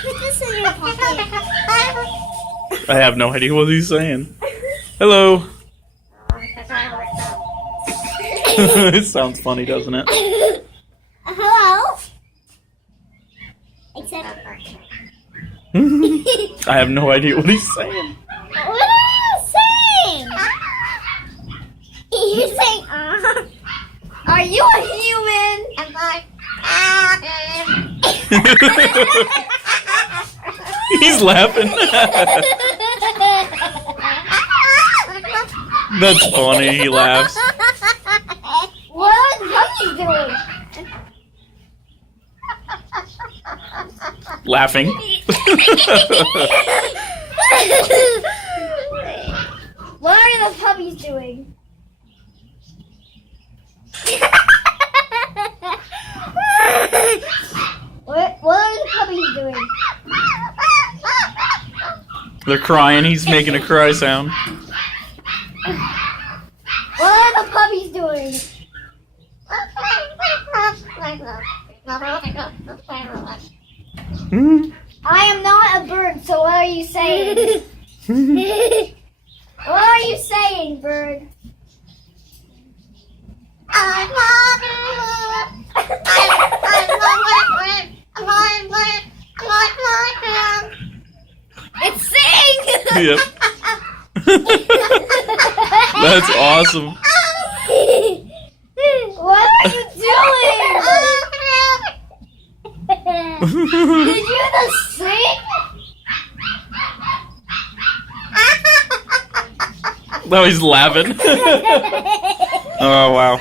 Put this in your pocket. I have no idea what he's saying. Hello. It sounds funny, doesn't it? Hello? Except I have no idea what he's saying. what are you saying? You're saying, Are you a human? I'm like, He's laughing. That's funny. He laughs. What are the puppies doing? Laughing. What are the puppies doing? What are the puppies doing? They're crying. He's making a cry sound. What are the puppies doing? I am not a bird, so what are you saying? What are you saying, bird? It's sing! Yep. That's awesome. What are you doing? Did you just sing? Now he's laughing. Oh, wow.